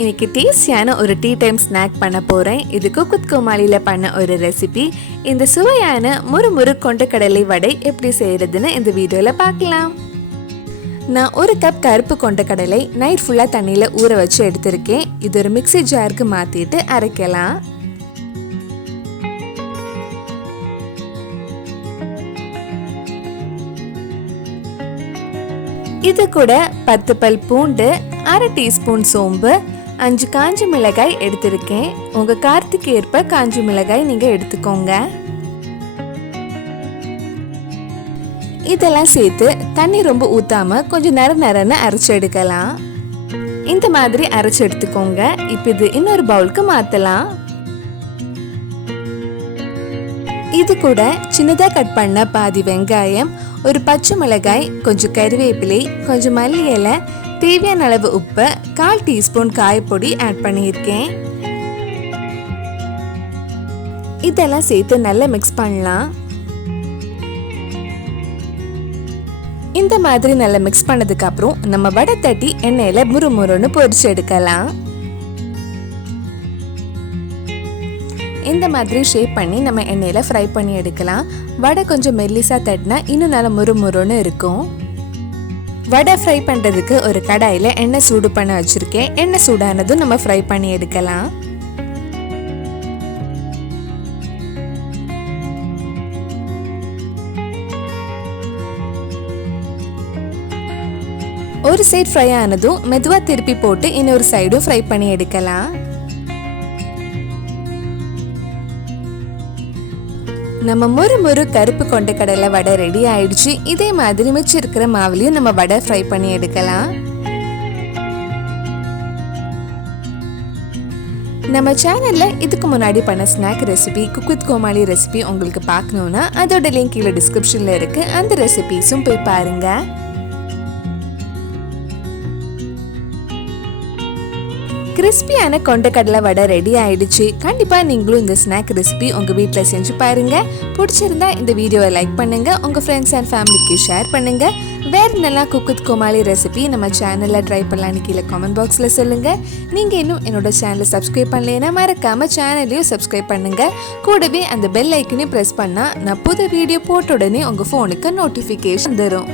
இன்னைக்கு டேஸ்டியான ஒரு டீ டைம் ஸ்நாக் பண்ண போறேன். இது கோமாளில பண்ண ஒரு ரெசிபி. இந்த சுவையான முறுமுறு கொண்டக்கடலை வடை எப்படி செய்யறதுன்னு இந்த வீடியோல பார்க்கலாம். நான் ஒரு கப் கருப்பு கொண்டக்கடலை நைட் ஃபுல்லா தண்ணியில ஊற வச்சு எடுத்திருக்கேன். இது ஒரு மிக்ஸி ஜாருக்கு மாத்திட்டு அரைக்கலாம். இது கூட 10 பல் பூண்டு, அரை டீஸ்பூன் சோம்பு, 5 காஞ்ச மிளகாய் எடுத்திருக்கேன். உங்க காரத்துக்கு ஏற்ப காஞ்ச மிளகாய் நீங்க எடுத்துக்கோங்க. இதெல்லாம் சேர்த்து தண்ணி ரொம்ப ஊத்தாம கொஞ்சம் நரன்னு அரைச்சு எடுக்கலாம். இந்த மாதிரி அரைச்சு எடுத்துக்கோங்க. இப்போ இது இன்னொரு பவுலுக்கு மாத்தலாம். இது கூட சின்னதா கட் பண்ண பாதி வெங்காயம், ஒரு பச்சை மிளகாய், கொஞ்சம் கறிவேப்பிலை, கொஞ்சம் மல்லி இலை, தேவையான அளவு உப்பு, 1/4 டீஸ்பூன் காயப்பொடி ஆட் பண்ணியிருக்கேன். இதெல்லாம் சேர்த்து நல்லா மிக்ஸ் பண்ணலாம். இந்த மாதிரி நல்லா மிக்ஸ் பண்ணதுக்கு அப்புறம் நம்ம வடை தட்டி எண்ணெயில முறுமுறுன்னு பொரிச்சு எடுக்கலாம். இந்த மாதிரி ஷேப் பண்ணி நம்ம எண்ணெயில ஃப்ரை பண்ணி எடுக்கலாம். வடை கொஞ்சம் மெல்லிசா தட்டினா இன்னும் நல்லா முறுமுறுன்னு இருக்கும். வடை ஃப்ரை பண்றதுக்கு ஒரு கடாயில எண்ணெய் சூடு பண்ண வச்சிருக்கேன். எண்ணெய் சூடானதும் நம்ம ஃப்ரை பண்ணி எடுக்கலாம். ஒரு சைடு ஃப்ரை ஆனதும் மெதுவா திருப்பி போட்டு இன்னொரு சைடும் ஃப்ரை பண்ணி எடுக்கலாம். நம்ம முறுமுறு கருப்பு கொண்டக்கடலை வடை ரெடி ஆயிடுச்சு. இதே மாதிரி மிச்சம் இருக்கிற மாவுலையும் நம்ம வடை ஃப்ரை பண்ணி எடுக்கலாம். நம்ம சேனல்ல இதுக்கு முன்னாடி பண்ண snack recipe cook with Comali recipe உங்களுக்கு பார்க்கணும்னா அதோட லிங்க் கீழே டிஸ்கிரிப்ஷன்ல இருக்கு. அந்த ரெசிபிஸும் போய் பாருங்க. கிறிஸ்பியான கொண்டக்கடலை வடை ரெடி ஆயிடுச்சு. கண்டிப்பா நீங்களும் இந்த ஸ்நாக் ரெசிபி உங்க வீட்டில் செஞ்சு பாருங்க. பிடிச்சிருந்தா இந்த வீடியோவை லைக் பண்ணுங்க, உங்க ஃப்ரெண்ட்ஸ் அண்ட் ஃபேமிலிக்கு ஷேர் பண்ணுங்க. வேற நல்லா குக் வித் கோமாளி ரெசிபி நம்ம சேனல்ல ட்ரை பண்ணலான்னு கீழே கமெண்ட் பாக்ஸ்ல சொல்லுங்க. நீங்க இன்னும் என்னோட சேனலை சப்ஸ்கிரைப் பண்ணலைன்னா மறக்காம சேனலையும் சப்ஸ்கிரைப் பண்ணுங்க. கூடவே அந்த பெல் ஐக்கனையும் பிரஸ் பண்ணா நான் புது வீடியோ போட்ட உடனே உங்க போனுக்கு நோட்டிபிகேஷன் தரும்.